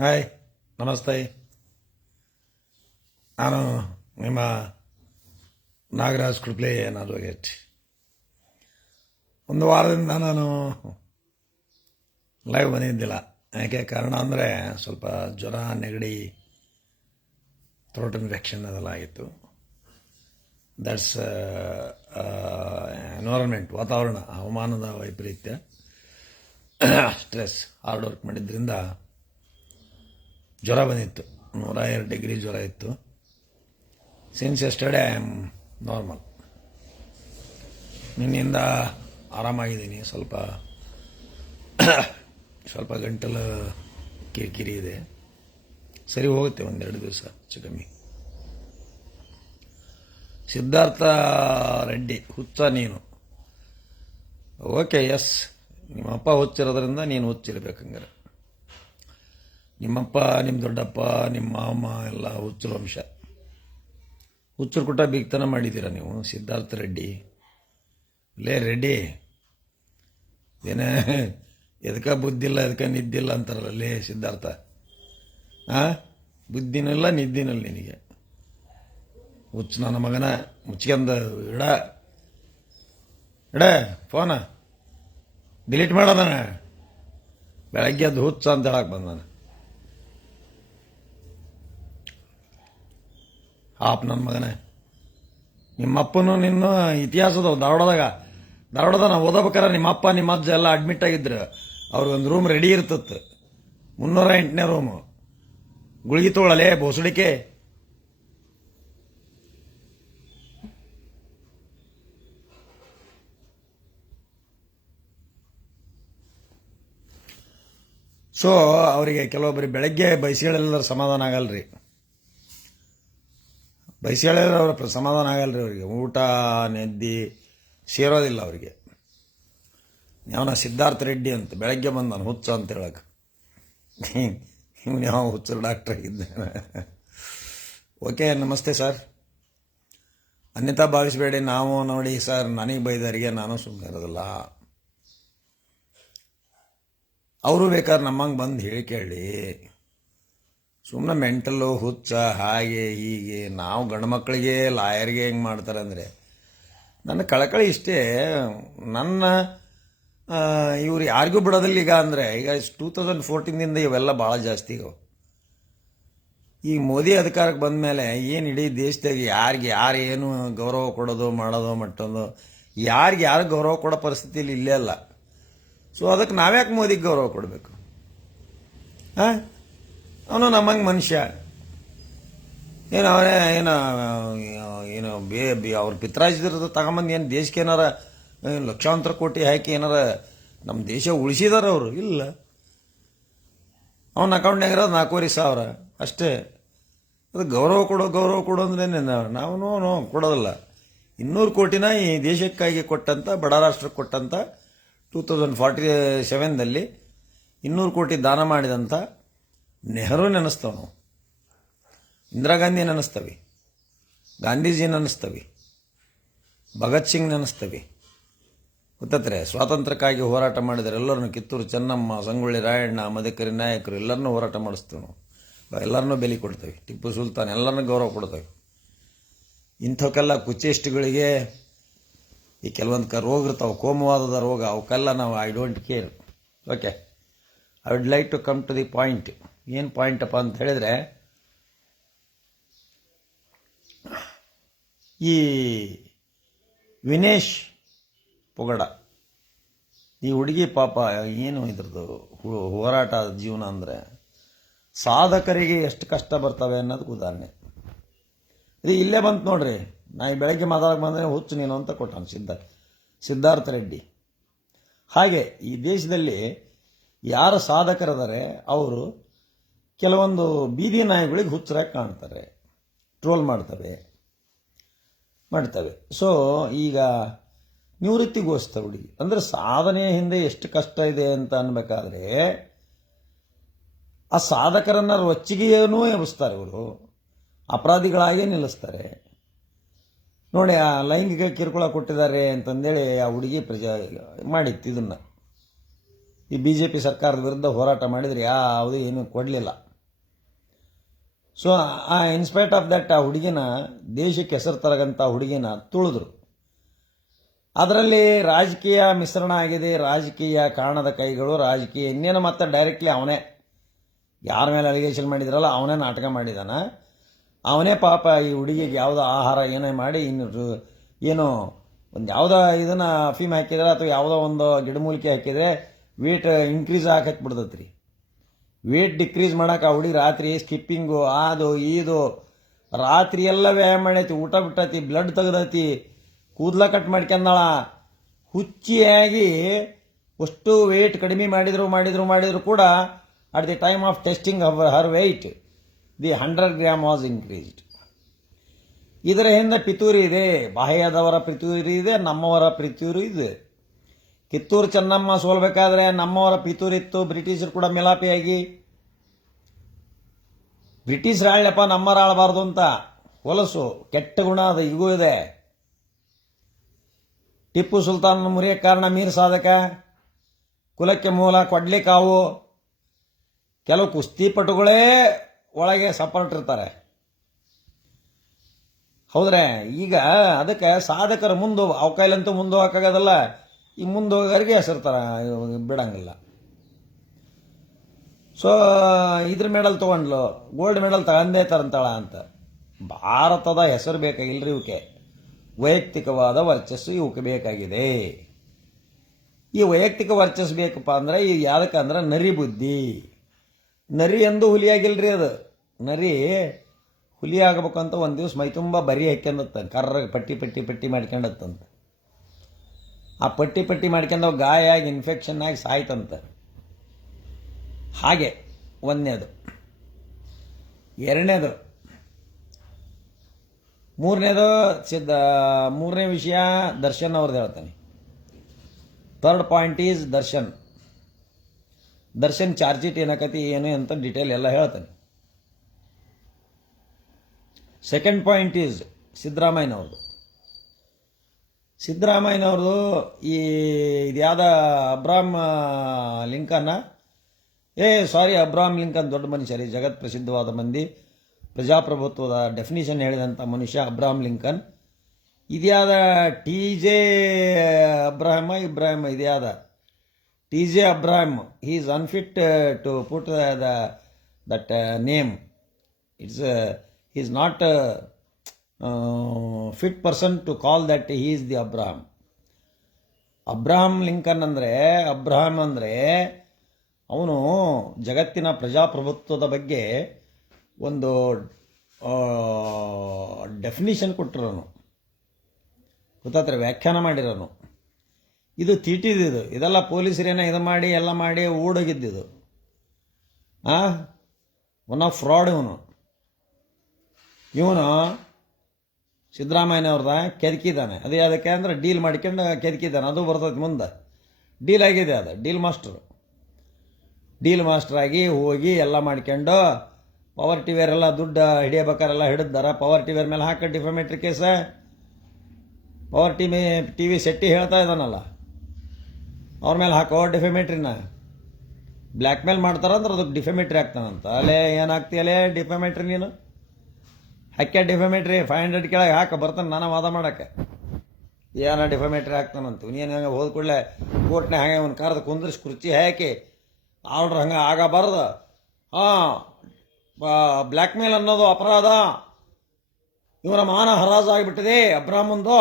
Hi, ನಮಸ್ತೆ. ನಾನು ನಿಮ್ಮ ನಾಗರಾಜ್ ಕುಡ್ಪ್ಲೆ ಅಡ್ವೊಕೇಟ್ ಒಂದು ವಾರದಿಂದ ನಾನು ಲೈವ್ ಬಂದಿದ್ದಿಲ್ಲ. ಯಾಕೆ ಕಾರಣ ಅಂದರೆ ಸ್ವಲ್ಪ ಜ್ವರ, ನೆಗಡಿ ಥ್ರೋಟ್ ಇನ್ಫೆಕ್ಷನ್ ಅದೆಲ್ಲ ಆಗಿತ್ತು. ದಟ್ಸ್ ಎನ್ವೈರನ್ಮೆಂಟ್ ವಾತಾವರಣ, ಹವಾಮಾನದ ವೈಪರೀತ್ಯ ಸ್ಟ್ರೆಸ್ ಹಾರ್ಡ್ ವರ್ಕ್ ಮಾಡಿದ್ರಿಂದ ಜ್ವರ ಬಂದಿತ್ತು. ನೂರ ಎರಡು ಡಿಗ್ರಿ ಜ್ವರ ಇತ್ತು. Since yesterday I am normal ನಿನ್ನಿಂದ ಆರಾಮಾಗಿದ್ದೀನಿ. ಸ್ವಲ್ಪ ಸ್ವಲ್ಪ ಗಂಟಲು ಕಿರಿಕಿರಿ ಇದೆ. ಸರಿ ಹೋಗುತ್ತೆ ಒಂದೆರಡು ದಿವಸ ಹೆಚ್ಚು ಕಮ್ಮಿ. ಸಿದ್ಧಾರ್ಥ ರೆಡ್ಡಿ, ಹುಚ್ಚ ನೀನು. ಓಕೆ ಎಸ್ ನಿಮ್ಮಪ್ಪ ಹುಚ್ಚಿರೋದ್ರಿಂದ ನೀನು ಹುಚ್ಚಿರ್ಬೇಕಂಗಾರೆ ನಿಮ್ಮಪ್ಪ ನಿಮ್ಮ ದೊಡ್ಡಪ್ಪ ನಿಮ್ಮ ಮಾಮ ಎಲ್ಲ ಹುಚ್ಚು ವಂಶ ಹುಚ್ಚರು ಕುಟ ಬಿಕ್ತನ ಮಾಡಿದ್ದೀರ ನೀವು, ಸಿದ್ಧಾರ್ಥ ರೆಡ್ಡಿ? ಲೇ ರೆಡ್ಡಿ, ಏನೇ, ಎದಕ ಬುದ್ಧಿಲ್ಲ, ಎದಕ ನಿದ್ದಿಲ್ಲ ಅಂತಾರಲ್ಲ, ಲೇ ಸಿದ್ಧಾರ್ಥ. ಆ? ಬುದ್ಧಿನಲ್ಲ, ನಿದ್ದಿನಲ್ಲ ನಿನಗೆ. ಹುಚ್ಚು ನನ್ನ ಮಗನ ಮುಚ್ಕೊಂಡ ಇಡ. ಇಡ, ಫೋನ. ಡಿಲೀಟ್ ಮಾಡೋದಣ್ಣ ಬೆಳಗ್ಗೆ ಅದು ಹುಚ್ಚ ಅಂತ ಹೇಳಕ್ಕೆ ಬಂದಾನ ಹಾಪ್ ನನ್ನ ಮಗನೇ. ನಿಮ್ಮಪ್ಪನು ನಿನ್ನ ಇತಿಹಾಸದ ಧಾರವಾಡದಾಗ. ಧಾರವಾಡದ ನಾವು ಓದಬೇಕಾರೆ ನಿಮ್ಮ ಅಪ್ಪ ನಿಮ್ಮ ಅಜ್ಜ ಎಲ್ಲ ಅಡ್ಮಿಟ್ ಆಗಿದ್ರು. ಅವ್ರಿಗೊಂದು ರೂಮ್ ರೆಡಿ ಇರ್ತತ್ತು. ಮುನ್ನೂರ ಎಂಟನೇ ರೂಮು ಗುಳಿಗೆ ತೊಗೊಳಲೆ ಬೋಸಡಿಕೆ. ಸೊ ಅವರಿಗೆ ಕೆಲವೊಬ್ಬರಿಗೆ ಬೆಳಗ್ಗೆ ಬಯಸಿಗಳೆಲ್ಲರೂ ಸಮಾಧಾನ ಆಗಲ್ರಿ. ಬಯಸಿಗಳೆಲ್ಲ ಅವ್ರ ಸಮಾಧಾನ ಆಗಲ್ಲ ರೀ ಅವರಿಗೆ. ಊಟ, ನೆದ್ದಿ, ಸೇರೋದಿಲ್ಲ ಅವರಿಗೆ. ಅವನ ಸಿದ್ಧಾರ್ಥ ರೆಡ್ಡಿ ಅಂತ, ಬೆಳಗ್ಗೆ ಬಂದು ನಾನು ಹುಚ್ಚ ಅಂತ ಹೇಳಕ್ಕೆ ಇವನು ಯಾವ ಹುಚ್ಚು ಡಾಕ್ಟ್ರ್ ಆಗಿದ್ದೆ? ಓಕೆ, ನಮಸ್ತೆ ಸರ್. ಅನ್ಯತಾ ಭಾವಿಸಬೇಡಿ, ನಾವು ನೋಡಿ ಸರ್, ನನಗೆ ಬೈದವರಿಗೆ ನಾನು ಸುಮ್ಮನೆ ಇರೋದಿಲ್ಲ. ಅವರು ಬೇಕಾದ್ರೆ ನಮ್ಮಂಗೆ ಬಂದು ಹೇಳಿ ಕೇಳಿ. ಸುಮ್ಮನೆ ಮೆಂಟಲ್ಲು ಹುಚ್ಚ, ಹಾಗೆ ಹೀಗೆ, ನಾವು ಗಂಡು ಮಕ್ಕಳಿಗೆ, ಲಾಯರ್ಗೆ ಹೆಂಗೆ ಮಾಡ್ತಾರೆ ಅಂದರೆ, ನನ್ನ ಕಳಕಳಿ ಇಷ್ಟೇ, ನನ್ನ ಇವ್ರು ಯಾರಿಗೂ ಬಿಡೋದಿಲ್ಲ ಈಗ ಅಂದರೆ, ಈಗ ಟೂ ತೌಸಂಡ್ ಫೋರ್ಟೀನಿಂದ ಇವೆಲ್ಲ ಭಾಳ ಜಾಸ್ತಿ ಇವು ಈ ಮೋದಿ ಅಧಿಕಾರಕ್ಕೆ ಬಂದ ಮೇಲೆ ಏನು ಇಡೀ ದೇಶದಾಗ ಯಾರಿಗೆ, ಯಾರು ಏನು ಗೌರವ ಕೊಡೋದು, ಮಾಡೋದು, ಮಟ್ಟೋದು, ಯಾರಿಗೆ ಯಾರು ಗೌರವ ಕೊಡೋ ಪರಿಸ್ಥಿತಿಯಲ್ಲಿ ಇಲ್ಲೇ ಅಲ್ಲ. ಸೊ ಅದಕ್ಕೆ ನಾವ್ಯಾಕೆ ಮೋದಿಗೆ ಗೌರವ ಕೊಡಬೇಕು? ಹಾಂ ಅವನು ನಮ್ಮಂಗೆ ಮನುಷ್ಯ. ಏನು ಅವನೇ, ಏನು ಏನು, ಬೇ, ಬಿ, ಅವ್ರ ಪಿತ್ರಾಜಿದ್ರದ್ದು ತಗೊಂಬಂದು ಏನು ದೇಶಕ್ಕೆ ಏನಾರ ಲಕ್ಷಾಂತರ ಕೋಟಿ ಹಾಕಿ ಏನಾರ ನಮ್ಮ ದೇಶ ಉಳಿಸಿದಾರ ಅವರು? ಇಲ್ಲ. ಅವನ ಅಕೌಂಟ್ನಾಗ ಇರೋದು ನಾಲ್ಕೂವರೆ ಸಾವಿರ. ಅಷ್ಟೇ. ಅದು ಗೌರವ ಕೊಡೋ ಗೌರವ ಕೊಡೋ ಅಂದ್ರೆ ನಾವು ಕೊಡೋದಿಲ್ಲ. ಇನ್ನೂರು ಕೋಟಿನ ಈ ದೇಶಕ್ಕಾಗಿ ಕೊಟ್ಟಂತ, ಬಡ ರಾಷ್ಟ್ರಕ್ಕೆ ಕೊಟ್ಟಂತ, ಟೂ ತೌಸಂಡ್ ಫಾರ್ಟಿ ಸೆವೆನ್ದಲ್ಲಿ ಇನ್ನೂರು ಕೋಟಿ ದಾನ ಮಾಡಿದಂಥ ನೆಹರು ನೆನೆಸ್ತೇವೆ ನಾವು. ಇಂದಿರಾ ಗಾಂಧಿ ನೆನೆಸ್ತೇವೆ ಗಾಂಧೀಜಿ ನೆನೆಸ್ತೇವೆ ಭಗತ್ ಸಿಂಗ್ ನೆನೆಸ್ತೇವೆ ಗೊತ್ತತ್ರೆ ಸ್ವಾತಂತ್ರ್ಯಕ್ಕಾಗಿ ಹೋರಾಟ ಮಾಡಿದರೆ ಎಲ್ಲರನ್ನು ಕಿತ್ತೂರು, ಚೆನ್ನಮ್ಮ, ಸಂಗೊಳ್ಳಿ, ರಾಯಣ್ಣ, ಮದಕರಿ ನಾಯಕರು ಎಲ್ಲರನ್ನೂ ಹೋರಾಟ ಮಾಡಿಸ್ತೇವೆ ನಾವು. ಎಲ್ಲರನ್ನೂ ಬೆಲೆ ಕೊಡ್ತೇವೆ. ಟಿಪ್ಪು ಸುಲ್ತಾನ್ ಎಲ್ಲರನ್ನೂ ಗೌರವ ಕೊಡ್ತೇವೆ. ಇಂಥವಕ್ಕೆಲ್ಲ ಕುಚೇಷ್ಟಗಳಿಗೆ ಈ ಕೆಲವೊಂದು ಕ ರೋಗ ಇರ್ತಾವೆ ಕೋಮವಾದದ ರೋಗ, ಅವಕ್ಕೆಲ್ಲ ನಾವು I don't care okay I would like to come to the point ಏನು ಪಾಯಿಂಟಪ್ಪ ಅಂತ ಹೇಳಿದರೆ, ಈ ವಿನೇಶ್ ಪೊಗಡ, ಈ ಹುಡುಗಿ ಪಾಪ ಏನು ಇದ್ರದ್ದು ಹೋರಾಟ ಜೀವನ ಅಂದರೆ, ಸಾಧಕರಿಗೆ ಎಷ್ಟು ಕಷ್ಟ ಬರ್ತವೆ ಅನ್ನೋದಕ್ಕೆ ಉದಾಹರಣೆ. ಇದು ಇಲ್ಲೇ ಬಂತು ನೋಡ್ರಿ ನಾ ಈ ಬೆಳಗ್ಗೆ ಮಾತಾಡಕ್ಕೆ ಬಂದರೆ ಹುಚ್ಚು ನೀನು ಅಂತ ಕೊಟ್ಟಾನ ಸಿದ್ಧ, ಸಿದ್ಧಾರ್ಥ ರೆಡ್ಡಿ. ಹಾಗೆ ಈ ದೇಶದಲ್ಲಿ ಯಾರು ಸಾಧಕರಿದ್ದಾರೆ, ಅವರು ಕೆಲವೊಂದು ಬೀದಿ ನಾಯಿಗಳಿಗೆ ಹುಚ್ಚರಾಗಿ ಕಾಣ್ತಾರೆ, ಟ್ರೋಲ್ ಮಾಡ್ತವೆ ಮಾಡ್ತವೆ. ಸೊ ಈಗ ನಿವೃತ್ತಿಗೋಸ್ಕರ ಹುಡುಗಿ, ಅಂದರೆ ಸಾಧನೆಯ ಹಿಂದೆ ಎಷ್ಟು ಕಷ್ಟ ಇದೆ ಅಂತ ಅನ್ಬೇಕಾದ್ರೆ, ಆ ಸಾಧಕರನ್ನ ರೊಚ್ಚಿಗೆಯೂ ಎಬ್ಬಿಸ್ತಾರೆ ಇವರು. ಅಪರಾಧಿಗಳಾಗೇ ನಿಲ್ಲಿಸ್ತಾರೆ. ನೋಡಿ, ಆ ಲೈಂಗಿಕ ಕಿರುಕುಳ ಕೊಟ್ಟಿದ್ದಾರೆ ಅಂತಂದೇಳಿ ಆ ಹುಡುಗಿ ಪ್ರಜಾ ಮಾಡಿತ್ತು ಇದನ್ನು. ಈ ಬಿ ಜೆ ಪಿ ಸರ್ಕಾರದ ವಿರುದ್ಧ ಹೋರಾಟ ಮಾಡಿದರೆ ಯಾವುದೂ ಏನೂ ಕೊಡಲಿಲ್ಲ. ಸೊ ಆ ಇನ್ಸ್ಪೈಟ್ ಆಫ್ ದಟ್ ಆ ಹುಡುಗಿನ ದೇಶಕ್ಕೆ ಹೆಸರು ತರಗಂಥ ಹುಡುಗಿನ ತುಳಿದ್ರು. ಅದರಲ್ಲಿ ರಾಜಕೀಯ ಮಿಶ್ರಣ ಆಗಿದೆ. ರಾಜಕೀಯ ಕಾರಣದ ಕೈಗಳು, ರಾಜಕೀಯ ಇನ್ನೇನು ಮತ್ತೆ ಡೈರೆಕ್ಟ್ಲಿ ಅವನೇ. ಯಾರ ಮೇಲೆ ಅಲಿಗೇಷನ್ ಮಾಡಿದ್ರಲ್ಲ, ಅವನೇ ನಾಟಕ ಮಾಡಿದಾನ. ಅವನೇ ಪಾಪ ಈ ಹುಡುಗಿಗೆ ಯಾವುದೋ ಆಹಾರ ಏನೇ ಮಾಡಿ, ಇನ್ನು ಏನು ಒಂದು ಯಾವುದೋ ಇದನ್ನ ಅಫೀಮ್ ಹಾಕಿದ್ರೆ ಅಥವಾ ಯಾವುದೋ ಒಂದು ಗಿಡಮೂಲಿಕೆ ಹಾಕಿದ್ರೆ ವೇಟ್ ಇನ್ಕ್ರೀಸ್ ಆಕತ್ ಬಿಡ್ತೈತ್ರಿ ವೇಟ್ ಡಿಕ್ರೀಸ್ ಮಾಡಕ್ಕೆ ಆ ಹುಡುಗಿ ರಾತ್ರಿ ಸ್ಕಿಪ್ಪಿಂಗು ಅದು ಇದು ರಾತ್ರಿ ಎಲ್ಲ ವ್ಯಾಯಾಮ ಮಾಡೈತಿ, ಊಟ ಬಿಟ್ಟೈತಿ ಬ್ಲಡ್ ತೆಗ್ದೈತಿ, ಕೂದಲ ಕಟ್ ಮಾಡ್ಕೊಂಡಾಳ. ಹುಚ್ಚಿಯಾಗಿ ಅಷ್ಟು ವೇಟ್ ಕಡಿಮೆ ಮಾಡಿದ್ರು ಮಾಡಿದ್ರು ಮಾಡಿದ್ರು ಕೂಡ at the time of testing her weight the hundred gram was increased ಇದರ ಹಿಂದೆ ಪಿತೂರಿ ಇದೆ, ಬಾಹ್ಯದವರ ಪಿತೂರಿ ಇದೆ, ನಮ್ಮವರ ಪಿತೂರಿ ಇದೆ. ಕಿತ್ತೂರು ಚೆನ್ನಮ್ಮ ಸೋಲ್ಬೇಕಾದ್ರೆ ನಮ್ಮವರ ಪಿತೂರಿತ್ತು, ಬ್ರಿಟಿಷರು ಕೂಡ ಮಿಲಾಪಿಯಾಗಿ. ಬ್ರಿಟಿಷರು ಆಳ್ಯಪ್ಪ ನಮ್ಮರು ಆಳಬಾರ್ದು ಅಂತ. ಹೊಲಸು, ಕೆಟ್ಟ ಗುಣ ಅದು ಈಗೂ ಇದೆ. ಟಿಪ್ಪು ಸುಲ್ತಾನ್ ಮುರಿಯ ಕಾರಣ ಮೀರ್ ಸಾಧಕ ಕುಲಕ್ಕೆ ಮೂಲ, ಕೊಡ್ಲಿ ಕಾವು. ಕೆಲವು ಕುಸ್ತಿಪಟುಗಳೇ ಒಳಗೆ ಸಪೋರ್ಟ್ ಇರ್ತಾರೆ ಹೌದ್ರೆ, ಈಗ ಅದಕ್ಕೆ ಸಾಧಕರು ಮುಂದೆ ಅವಕಾಯಿಲಂತೂ ಮುಂದೆ ಹೋಗಕ್ಕಾಗೋದಲ್ಲ. ಈ ಮುಂದೆ ಹೋಗೋರಿಗೆ ಹೆಸರ್ತಾರೆ ಬಿಡಂಗಿಲ್ಲ. ಸೊ ಇದ್ರ ಮೆಡಲ್ ತೊಗೊಂಡ್ಲು. ಗೋಲ್ಡ್ ಮೆಡಲ್ ತಗೊಂಡೇ ತರಂತಾಳ ಅಂತ. ಭಾರತದ ಹೆಸರು ಬೇಕಾಗಿಲ್ರಿ ಇವಕ್ಕೆ ವೈಯಕ್ತಿಕವಾದ ವರ್ಚಸ್ಸು ಇವಕ್ಕೆ ಬೇಕಾಗಿದೆ. ಈ ವೈಯಕ್ತಿಕ ವರ್ಚಸ್ಸು ಬೇಕಪ್ಪ ಅಂದ್ರೆ ಈ ಯಾವ್ದಕ್ಕಂದ್ರೆ ನರಿ ಬುದ್ಧಿ. ನರಿ ಎಂದು ಹುಲಿಯಾಗಿಲ್ರಿ ಅದು. ನರಿ ಹುಲಿ ಆಗ್ಬೇಕಂತ ಒಂದು ದಿವಸ ಮೈ ತುಂಬ ಬರಿ ಹಾಕ್ಯಂಡತ್ತ ಕರ್ರ ಪಟ್ಟಿ ಪಟ್ಟಿ ಪಟ್ಟಿ ಮಾಡ್ಕೊಂಡತ್ತಂತ ಆ ಪಟ್ಟಿ ಪಟ್ಟಿ ಮಾಡ್ಕೊಂಡವ್ ಗಾಯ ಆಗಿ ಇನ್ಫೆಕ್ಷನ್ ಆಗಿ ಸಾಯ್ತಂತ. ಹಾಗೆ ಒಂದನೇದು. ಎರಡನೇದು. ಮೂರನೇದು ಸಿದ್ಧ, ಮೂರನೇ ವಿಷಯ ದರ್ಶನ್ ಅವ್ರದ್ದು ಹೇಳ್ತಾನೆ. Third point is Darshan. Darshan charge sheet ಏನಕತಿ, ಏನು ಅಂತ ಡಿಟೇಲ್ ಎಲ್ಲ ಹೇಳ್ತಾನೆ. ಸೆಕೆಂಡ್ ಪಾಯಿಂಟ್ ಈಸ್ ಸಿದ್ದರಾಮಯ್ಯನವ್ರದ್ದು ಸಿದ್ದರಾಮಯ್ಯನವ್ರದ್ದು ಈ ಇದ್ಯಾದ ಅಬ್ರಾಮ್ ಲಿಂಕನ್ನ ಏ, ಸಾರಿ, ಅಬ್ರಾಹಂ ಲಿಂಕನ್ ದೊಡ್ಡ ಮನುಷ್ಯ ರೀ. ಜಗತ್ ಪ್ರಸಿದ್ಧವಾದ ಮಂದಿ. ಪ್ರಜಾಪ್ರಭುತ್ವದ ಡೆಫಿನಿಷನ್ ಹೇಳಿದಂಥ ಮನುಷ್ಯ ಅಬ್ರಾಹಂ ಲಿಂಕನ್. ಇದ್ಯಾದ T J ಅಬ್ರಾಹಮ Ibrahim ಇದ್ಯಾದ? T J Abraham he is unfit to put the that name it's he is not fit person to call that he is the Abraham Abraham Abraham Abraham Lincoln ಅಂದರೆ Abraham ಅಂದರೆ ಅವನು ಜಗತ್ತಿನ ಪ್ರಜಾಪ್ರಭುತ್ವದ ಬಗ್ಗೆ ಒಂದು definition ಕೊಟ್ಟಿರೋನು. ಗೊತ್ತಾತ್ರ ವ್ಯಾಖ್ಯಾನ ಮಾಡಿರೋನು. ಇದು ತೀಟಿದ್ದು. ಇದೆಲ್ಲ ಪೊಲೀಸರೇನ ಇದು ಮಾಡಿ, ಎಲ್ಲ ಮಾಡಿ ಓಡೋಗಿದ್ದಿದ್ದು ಆ? ಒನ್ ಆಫ್ ಫ್ರಾಡ್ ಇವನು. ಇವನು ಸಿದ್ದರಾಮಯ್ಯನವ್ರದ ಕೆದಕಿದ್ದಾನೆ. ಅದೇ ಅದಕ್ಕೆ ಅಂದ್ರೆ ಡೀಲ್ ಮಾಡ್ಕೊಂಡು ಕೆದಕಿದ್ದಾನೆ. ಅದು ಬರ್ತೈತೆ ಮುಂದೆ. ಡೀಲ್ ಆಗಿದೆ ಅದು. Deal master. ಡೀಲ್ ಮಾಸ್ಟರ್ ಆಗಿ ಹೋಗಿ ಎಲ್ಲ ಮಾಡ್ಕೊಂಡು ಪವರ್ ಟಿವಿಯರ್ ಎಲ್ಲ ದುಡ್ಡು ಹಿಡಿಯಬೇಕಾರೆಲ್ಲ ಹಿಡಿದಾರ ಪವರ್ ಟಿವಿಯರ್ ಮೇಲೆ ಹಾಕ defamatory case power TV T V Setty ಹೇಳ್ತಾ ಇದ್ದಾನಲ್ಲ. ಅವ್ರ ಮೇಲೆ ಹಾಕೋ ಡಿಫೆಮೆಟ್ರಿನ ಬ್ಲ್ಯಾಕ್ ಮೇಲ್ ಮಾಡ್ತಾರಂದ್ರೆ ಅದಕ್ಕೆ ಡಿಫೆಮೆಟ್ರಿ ಆಗ್ತಾನಂತ. ಅಲ್ಲೇ ಏನಾಗ್ತೀಯಲ್ಲೇ ಡಿಫೆಮೆಟ್ರಿ ನೀನು? ಹಾಕ್ಯಾ ಡಿಫಮೆಟ್ರಿ ಫೈವ್ ಹಂಡ್ರೆಡ್ ಕೆಳಗೆ ಹಾಕ, ಬರ್ತಾನೆ ನಾನು ವಾದ ಮಾಡಕ್ಕೆ. ಏನೋ ಡಿಫಮೆಟ್ರಿ ಹಾಕ್ತಾನಂತ ನೀನು ಹಂಗೆ ಹೋದ ಕೂಡಲೇ ಕೋರ್ಟ್ನ ಹಾಗೆ ಒಂದು ಕಾರದ ಕುಂದ್ರಿಸಿ ಕುರ್ಚಿ ಹಾಕಿ ಆರ್ಡ್ರ್ ಹಂಗೆ ಆಗಬಾರ್ದು. ಹಾಂ ಬ್ಲ್ಯಾಕ್ ಮೇಲ್ ಅನ್ನೋದು ಅಪರಾಧ. ಇವರ ಮಾನ ಹರಾಜಾಗಿಬಿಟ್ಟಿದೆ ಅಬ್ರಾಹ್ಮಂದು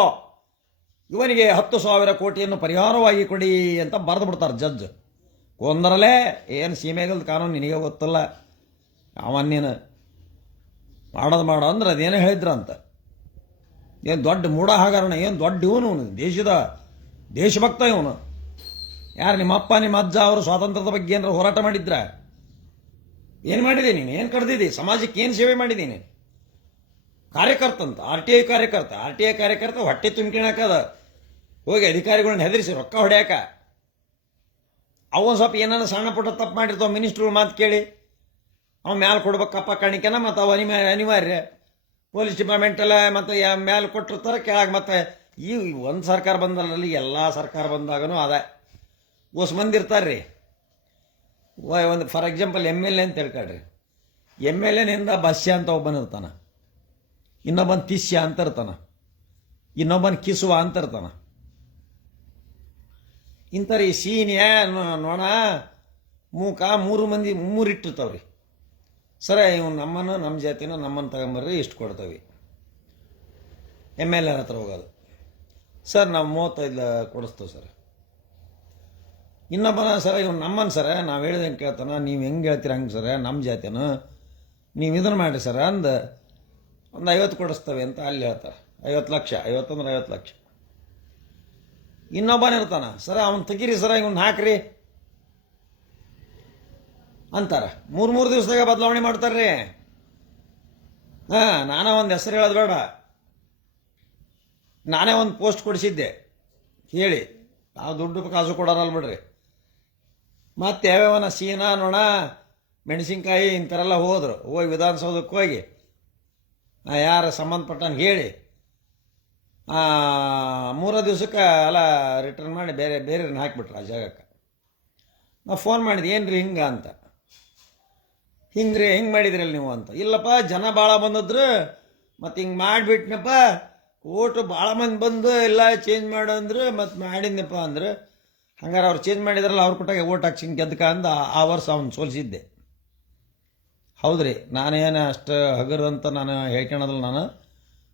ಇವನಿಗೆ ಹತ್ತು ಸಾವಿರ ಕೋಟಿಯನ್ನು ಪರಿಹಾರವಾಗಿ ಕೊಡಿ ಅಂತ ಬರೆದು ಬಿಡ್ತಾರೆ ಜಡ್ಜ್. ಕೊಂದರಲೇ ಏನು ಸೀಮೆಗಲ್ದ ಕಾನೂನು ನಿನಗೆ ಗೊತ್ತಲ್ಲ. ಅವನ್ನೇನು ಮಾಡೋದು ಮಾಡೋ ಅಂದ್ರೆ ಅದೇನೋ ಹೇಳಿದ್ರಂತ ಏನು ದೊಡ್ಡ ಮೂಢ ಹಾಗರಣ, ಏನು ದೊಡ್ಡ ಇವನು ದೇಶದ ದೇಶಭಕ್ತ ಇವನು. ಯಾರು ನಿಮ್ಮಪ್ಪ ನಿಮ್ಮ ಅಜ್ಜ ಅವರು ಸ್ವಾತಂತ್ರ್ಯದ ಬಗ್ಗೆ ಏನಾರು ಹೋರಾಟ ಮಾಡಿದ್ರ? ಏನು ಮಾಡಿದೆ ನೀನು? ಏನು ಕಡ್ದಿದ್ದಿ ಸಮಾಜಕ್ಕೆ ಏನು ಸೇವೆ ಮಾಡಿದ್ದೀನಿ ಕಾರ್ಯಕರ್ತ ಅಂತ ಆರ್ ಟಿ ಐ ಕಾರ್ಯಕರ್ತ? ಆರ್ ಟಿ ಐ ಕಾರ್ಯಕರ್ತ ಹೊಟ್ಟೆ ತುಂಬಿಕಿಣಕದ ಹೋಗಿ ಅಧಿಕಾರಿಗಳನ್ನ ಹೆದರಿಸಿ ರೊಕ್ಕ ಹೊಡ್ಯಾಕ. ಅವನು ಸ್ವಲ್ಪ ಏನಾರ ಸಣ್ಣ ಪುಟ್ಟ ತಪ್ಪು ಮಾಡಿರ್ತಾವ ಮಿನಿಸ್ಟ್ರು ಮಾತು ಕೇಳಿ. ಅವ ಮ್ಯಾಲೆ ಕೊಡ್ಬೇಕಪ್ಪ ಕಣಿಕೆನ ಮತ್ತು ಅವ ಅನಿವಾರ್ಯ ಅನಿವಾರ್ಯ. ಪೊಲೀಸ್ ಡಿಪಾರ್ಟ್ಮೆಂಟ್ ಎಲ್ಲ ಮತ್ತು ಮ್ಯಾಲೆ ಕೊಟ್ಟಿರ್ತಾರೆ, ಕೆಳಗೆ ಮತ್ತೆ ಈ ಒಂದು ಸರ್ಕಾರ ಬಂದಲ್ಲಿ ಎಲ್ಲ ಸರ್ಕಾರ ಬಂದಾಗನೂ ಅದ. ಓಸ್ ಮಂದಿ ಇರ್ತಾರೆ ರೀ ಒಂದು for example M L A ಅಂತ ಹೇಳ್ಕೊಳ್ರಿ. ಎಂ ಎಲ್ ಎನಿಂದ ಬಸ್ಯ ಅಂತ ಒಬ್ಬನ ಇರ್ತಾನ. ಇನ್ನೊಬ್ಬನ ತಿಸ್ಯ ಅಂತ ಇರ್ತಾನ. ಇನ್ನೊಬ್ಬನ ಕಿಸುವ ಅಂತ ಇರ್ತಾನ. ಇಂಥ ಈ ಸೀನ್ಯ ನೋಣ ಮೂಕ ಮೂರು ಮಂದಿ, ಮೂರು ಇಟ್ಟಿರ್ತಾವ್ರಿ. ಸರ ಇವ್ ನಮ್ಮನ್ನು ನಮ್ಮ ಜಾತಿನ ನಮ್ಮನ್ನು ತಗೊಂಬರ್ರಿ, ಇಷ್ಟು ಕೊಡ್ತೇವೆ. ಎಂ ಎಲ್ ಎ ಹತ್ರ ಹೋಗೋದು. ಸರ್, ನಾವು ಮೂವತ್ತೈದು ಕೊಡಿಸ್ತೇವೆ ಸರ್. ಇನ್ನೊಬ್ಬನ ಸರ, ಇವ್ನು ನಮ್ಮನ್ ಸರ, ನಾವು ಹೇಳ್ದಂಗೆ ಕೇಳ್ತಾನೆ, ನೀವು ಹೆಂಗೆ ಹೇಳ್ತೀರ ಹಂಗೆ ಸರ ನಮ್ಮ ಜಾತಿನ ನೀವು ಇದನ್ನು ಮಾಡಿರಿ ಸರ ಅಂದ, ಒಂದು ಐವತ್ತು ಕೊಡಿಸ್ತವೆ ಅಂತ ಅಲ್ಲಿ ಹೇಳ್ತಾರೆ. ಐವತ್ತು ಲಕ್ಷ ಐವತ್ತಂದ್ರೆ ಐವತ್ತು ಲಕ್ಷ. ಇನ್ನೊಬ್ಬನ ಇರ್ತಾನ ಸರ, ಅವ್ನು ತೆಗೀರಿ ಸರ, ಇವ್ನು ಹಾಕ್ರಿ. ಅಂತಾರ. ಮೂರು ಮೂರು ದಿವಸದಾಗ ಬದಲಾವಣೆ ಮಾಡ್ತಾರ್ರಿ. ಹಾಂ, ನಾನೇ ಒಂದು ಹೆಸರು ಹೇಳೋದು ಬೇಡ. ನಾನೇ ಒಂದು ಪೋಸ್ಟ್ ಕೊಡಿಸಿದ್ದೆ. ಹೇಳಿ. ನಾವು ದುಡ್ಡು ಕಾಸು ಕೊಡೋರಲ್ಲ ಬಿಡ್ರಿ. ಮತ್ತೆ ಯಾವ್ಯಾವನ ಸೀನಾ ನೋಣ ಮೆಣಸಿನ್ಕಾಯಿ ಇಂಥರೆಲ್ಲ ಹೋದರು. ಹೋಗಿ ವಿಧಾನಸೌಧಕ್ಕೆ ಹೋಗಿ. ಯಾರ ಸಂಬಂಧಪಟ್ಟಂಗೆ ಹೇಳಿ. ಮೂರು ದಿವಸಕ್ಕೆ ಎಲ್ಲ ರಿಟರ್ನ್ ಮಾಡಿ ಬೇರೆ ಬೇರೆ ಹಾಕಿಬಿಟ್ರು ಆ ಜಾಗಕ್ಕೆ. ನಾ ಫೋನ್ ಮಾಡಿದೆ ಏನು ರೀ ಹಿಂಗೆ ಅಂತ. ಹಿಂಗೆ ರೀ ಹೆಂಗೆ ಮಾಡಿದ್ರಲ್ಲ ನೀವು ಅಂತ. ಇಲ್ಲಪ್ಪ, ಜನ ಭಾಳ ಬಂದಿದ್ರು. ಮತ್ತು ಹಿಂಗೆ ಮಾಡಿಬಿಟ್ನಪ್ಪ ಓಟು ಭಾಳ ಮಂದಿ ಬಂದು ಎಲ್ಲ ಚೇಂಜ್ ಮಾಡು ಅಂದ್ರೆ, ಮತ್ತು ಮಾಡಿದ್ನಪ್ಪ ಅಂದ್ರೆ. ಹಂಗಾರೆ ಅವ್ರು ಚೇಂಜ್ ಮಾಡಿದ್ರಲ್ಲ, ಅವ್ರು ಕೊಟ್ಟಾಗ ಓಟ್ ಹಾಕ್ಸಿ ಗೆದ್ದಕ ಅಂದ ಆ- ವರ್ಷ ಅವ್ನು ಸೋಲಿಸಿದ್ದೆ. ಹೌದ್ರಿ ನಾನೇನು ಅಷ್ಟು ಹಗರ್ ಅಂತ ನಾನು ಹೇಳ್ಕೊಳೋದಲ್ಲ ನಾನು.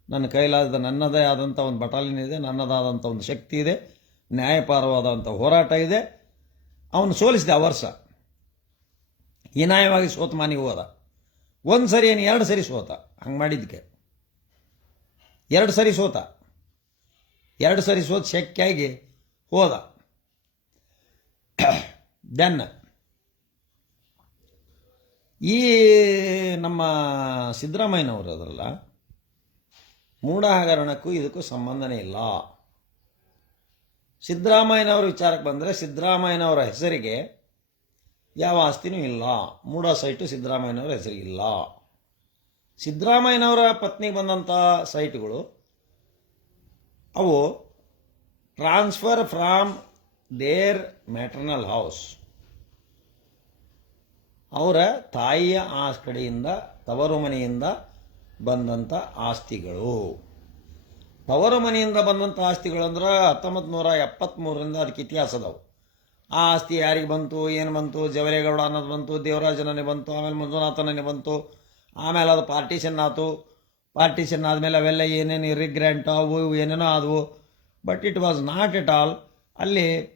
ನನ್ನ ಕೈಲಾದ ನನ್ನದೇ ಆದಂಥ ಒಂದು ಬಟಾಲಿಯನ್ ಇದೆ ನನ್ನದಾದಂಥ ಒಂದು ಶಕ್ತಿ ಇದೆ ನ್ಯಾಯಪಾರವಾದಂಥ ಹೋರಾಟ ಇದೆ. ಅವನು ಸೋಲಿಸಿದೆ ಆ ವರ್ಷ. ಹೀನಾಯವಾಗಿ ಸೋತ ಮನೆಗೆ ಹೋದ. ಒಂದು ಸರಿ ಏನು ಎರಡು ಸರಿ ಸೋತ. ಹಂಗೆ ಮಾಡಿದ್ದಕ್ಕೆ ಎರಡು ಸರಿ ಸೋತ. ಎರಡು ಸರಿ ಸೋತ ಶಕ್ತಿಯಾಗಿ ಹೋದ. ದೆನ್ ಈ ನಮ್ಮ ಸಿದ್ದರಾಮಯ್ಯನವರು ಅದರಲ್ಲ ಮೂಢ ಹಗರಣಕ್ಕೂ ಇದಕ್ಕೂ ಸಂಬಂಧನೇ ಇಲ್ಲ. ಸಿದ್ದರಾಮಯ್ಯನವ್ರ ವಿಚಾರಕ್ಕೆ ಬಂದರೆ ಸಿದ್ದರಾಮಯ್ಯನವರ ಹೆಸರಿಗೆ ಯಾವ ಆಸ್ತಿನೂ ಇಲ್ಲ. ಮೂಢ ಸೈಟು ಸಿದ್ದರಾಮಯ್ಯನವರ ಹೆಸರಿಗಿಲ್ಲ ಸಿದ್ದರಾಮಯ್ಯನವರ ಪತ್ನಿಗೆ ಬಂದಂಥ ಸೈಟ್ಗಳು ಅವು transfer from their maternal house ಅವರ ತಾಯಿಯ ಆಸ್ ಕಡೆಯಿಂದ ತವರು ಮನೆಯಿಂದ ಬಂದಂಥ ಆಸ್ತಿಗಳು. ತವರು ಮನೆಯಿಂದ ಬಂದಂಥ ಆಸ್ತಿಗಳು ಅಂದ್ರೆ ಹತ್ತೊಂಬತ್ತು ನೂರ ಎಪ್ಪತ್ತ್ಮೂರರಿಂದ ಅದಕ್ಕೆ ಇತಿಹಾಸ ಅದಾವು. ಆ ಆಸ್ತಿ ಯಾರಿಗೆ ಬಂತು, ಏನು ಬಂತು, ಜವರೇಗೌಡ ಅನ್ನೋದು ಬಂತು ದೇವರಾಜನೇ ಬಂತು, ಆಮೇಲೆ ಮಂಜುನಾಥನೇ ಬಂತು, ಆಮೇಲೆ ಅದು ಪಾರ್ಟಿಷನ್ ಆಯಿತು ಪಾರ್ಟಿಷನ್ ಆದಮೇಲೆ ಅವೆಲ್ಲ ಏನೇನು ಇರಿಗ್ರ್ಯಾಂಟ್ ಅವು ಇವು ಏನೇನೋ ಆದವು. But it was not at all ಅಲ್ಲಿ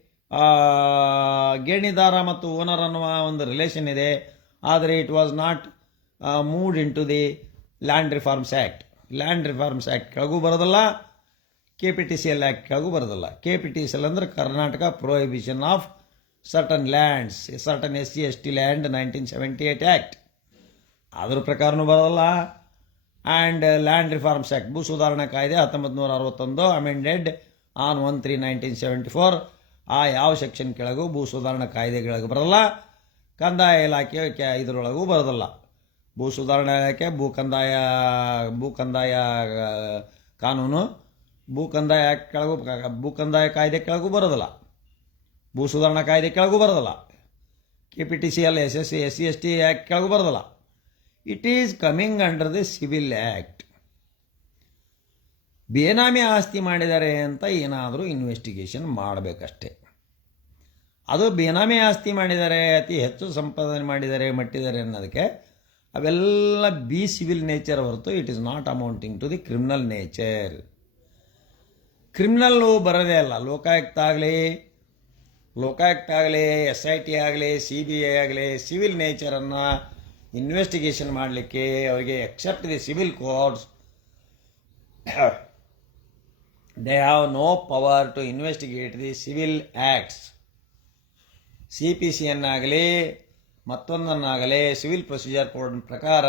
ಗೇಣಿದಾರ ಮತ್ತು ಓನರ್ ಅನ್ನುವ ಒಂದು ರಿಲೇಷನ್ ಇದೆ. ಆದರೆ it was not moved into the land reforms act land reforms act ಕೆಳಗೂ ಬರೋದಲ್ಲ K P T C L act ಕೆಳಗೂ ಬರೋದಲ್ಲ. K P T C L ಅಂದರೆ Karnataka prohibition of certain lands certain S C S T land nineteen seventy eight act ಅದ್ರ ಪ್ರಕಾರನೂ ಬರೋದಲ್ಲ. And land reforms act ಭೂ ಸುಧಾರಣಾ ಕಾಯ್ದೆ ಹತ್ತೊಂಬತ್ತು ನೂರ ಅರವತ್ತೊಂದು amended on one three nineteen seventy four ಆ ಯಾವ ಸೆಕ್ಷನ್ ಕೆಳಗೂ ಭೂ ಸುಧಾರಣಾ ಕಾಯ್ದೆ ಕೆಳಗೆ ಬರಲ್ಲ. ಕಂದಾಯ ಇಲಾಖೆ ಕೆ- ಇದರೊಳಗೂ ಬರೋದಿಲ್ಲ. ಭೂ ಸುಧಾರಣಾ ಇಲಾಖೆ, ಭೂ ಕಂದಾಯ ಭೂ ಕಂದಾಯ ಕಾನೂನು, ಭೂ ಕಂದಾಯ ಕೆಳಗೂ, ಭೂ ಕಂದಾಯ ಕಾಯ್ದೆ ಕೆಳಗೂ ಬರೋದಿಲ್ಲ. ಭೂ ಸುಧಾರಣಾ ಕಾಯ್ದೆ ಕೆಳಗೂ ಬರೋದಿಲ್ಲ. K P T C L S S C S C S T act ಕೆಳಗೂ ಬರೋದಿಲ್ಲ. It is coming under the civil act ಬೇನಾಮಿ ಆಸ್ತಿ ಮಾಡಿದ್ದಾರೆ ಅಂತ ಏನಾದರೂ ಇನ್ವೆಸ್ಟಿಗೇಷನ್ ಮಾಡಬೇಕಷ್ಟೆ. ಅದು ಬೇನಾಮಿ ಆಸ್ತಿ ಮಾಡಿದ್ದಾರೆ ಅತಿ ಹೆಚ್ಚು ಸಂಪಾದನೆ ಮಾಡಿದ್ದಾರೆ ಮಟ್ಟಿದ್ದಾರೆ ಅನ್ನೋದಕ್ಕೆ ಅವೆಲ್ಲ ಬಿ ಸಿವಿಲ್ ನೇಚರ್ ಹೊರತು it is not amounting to the criminal nature criminal ಬರೋದೇ ಅಲ್ಲ. ಲೋಕಾಯುಕ್ತ ಆಗಲಿ ಲೋಕಾಯುಕ್ತ ಆಗಲಿ ಎಸ್ ಐ ಟಿ ಆಗಲಿ ಸಿ ಬಿ ಐ ಆಗಲಿ ಸಿವಿಲ್ ನೇಚರನ್ನು ಇನ್ವೆಸ್ಟಿಗೇಷನ್ ಮಾಡಲಿಕ್ಕೆ ಅವರಿಗೆ except the civil courts they have no power to investigate the civil acts C P ಸಿಯನ್ನಾಗಲಿ ಮತ್ತೊಂದನ್ನಾಗಲಿ ಸಿವಿಲ್ ಪ್ರೊಸೀಜರ್ ಕೋಡ್ ಪ್ರಕಾರ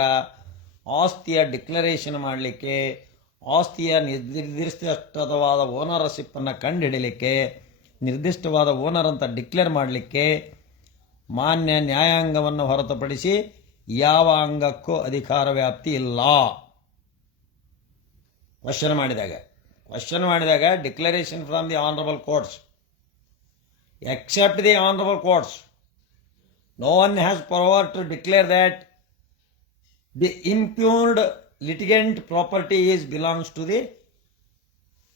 ಆಸ್ತಿಯ ಡಿಕ್ಲರೇಷನ್ ಮಾಡಲಿಕ್ಕೆ, ಆಸ್ತಿಯ ನಿರ್ದಿಷ್ಟವಾದ ಓನರ್ಶಿಪ್ಪನ್ನು ಕಂಡುಹಿಡಲಿಕ್ಕೆ ನಿರ್ದಿಷ್ಟವಾದ ಓನರ್ ಅಂತ ಡಿಕ್ಲೇರ್ ಮಾಡಲಿಕ್ಕೆ ಮಾನ್ಯ ನ್ಯಾಯಾಂಗವನ್ನು ಹೊರತುಪಡಿಸಿ ಯಾವ ಅಂಗಕ್ಕೂ ಅಧಿಕಾರ ವ್ಯಾಪ್ತಿ ಇಲ್ಲ. ಕ್ವಶನ್ ಮಾಡಿದಾಗ. ಕ್ವಶನ್ ಮಾಡಿದಾಗ declaration from the honourable courts except the honourable courts no one has power to declare that the impugned litigant property is belongs to the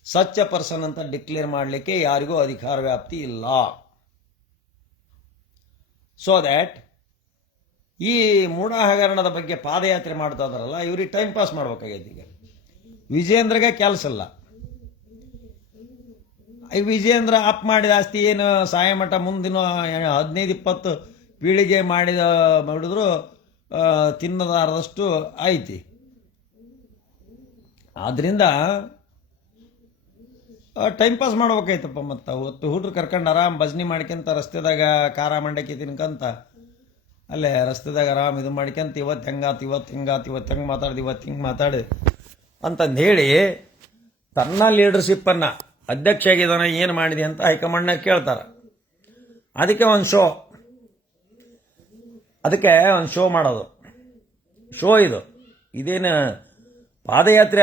such person ಅಂತ ಡಿಕ್ಲೇರ್ ಮಾಡಲಿಕ್ಕೆ ಯಾರಿಗೂ ಅಧಿಕಾರ ವ್ಯಾಪ್ತಿ ಇಲ್ಲ. ಸೊ ದ್ಯಾಟ್ ಈ ಮೂಢ ಹಗರಣದ ಬಗ್ಗೆ ಪಾದಯಾತ್ರೆ ಮಾಡ್ತಾ ಇದಾರಲ್ಲ ಇವ್ರಿಗೆ ಟೈಮ್ ಪಾಸ್ ಮಾಡ್ಬೇಕಾಗೈತಿ ಈಗ. ವಿಜೇಂದ್ರಗೆ ಕೆಲಸ ಇಲ್ಲ. ವಿಜೇಂದ್ರ ಅಪ್ ಮಾಡಿದ ಆಸ್ತಿ ಏನು ಸಾಯಮಠ ಮುಂದಿನ ಹದಿನೈದು ಇಪ್ಪತ್ತು ಪೀಳಿಗೆ ಮಾಡಿದ ಮಾಡಿದ್ರು ತಿನ್ನದಾರದಷ್ಟು ಐತಿ ಆದ್ದರಿಂದ ಟೈಮ್ ಪಾಸ್ ಮಾಡ್ಬೇಕಾಯ್ತಪ್ಪ ಮತ್ತು. ಹೊತ್ತು ಹುಡ್ರು ಕರ್ಕೊಂಡು ಆರಾಮ್ ಭಜನೆ ಮಾಡ್ಕೊಂತ ರಸ್ತೆದಾಗ ಖಾರ ಮಂಡಕ್ಕಿ ತಿನ್ಕಂತ, ಅಲ್ಲೇ ರಸ್ತೆದಾಗ ಆರಾಮ್ ಇದು ಮಾಡ್ಕೊಂತ ಇವತ್ತು ಹೆಂಗಾತು ಇವತ್ತು ಹಿಂಗಾತು ಇವತ್ತು ಹೆಂಗೆ ಮಾತಾಡ್ದು ಇವತ್ತು ಹಿಂಗೆ ಮಾತಾಡಿ ಅಂತಂದು ಹೇಳಿ ತನ್ನ ಲೀಡರ್ಶಿಪ್ಪನ್ನು ಅಧ್ಯಕ್ಷ ಆಗಿದ್ದಾನೆ ಏನು ಮಾಡಿದೆ ಅಂತ ಹೈಕಮಾಂಡ್ನಾಗ ಕೇಳ್ತಾರೆ. ಅದಕ್ಕೆ ಒಂದು ಶೋ. ಅದಕ್ಕೆ ಒಂದು ಶೋ ಮಾಡೋದು. ಶೋ ಇದು. ಇದೇನು ಪಾದಯಾತ್ರೆ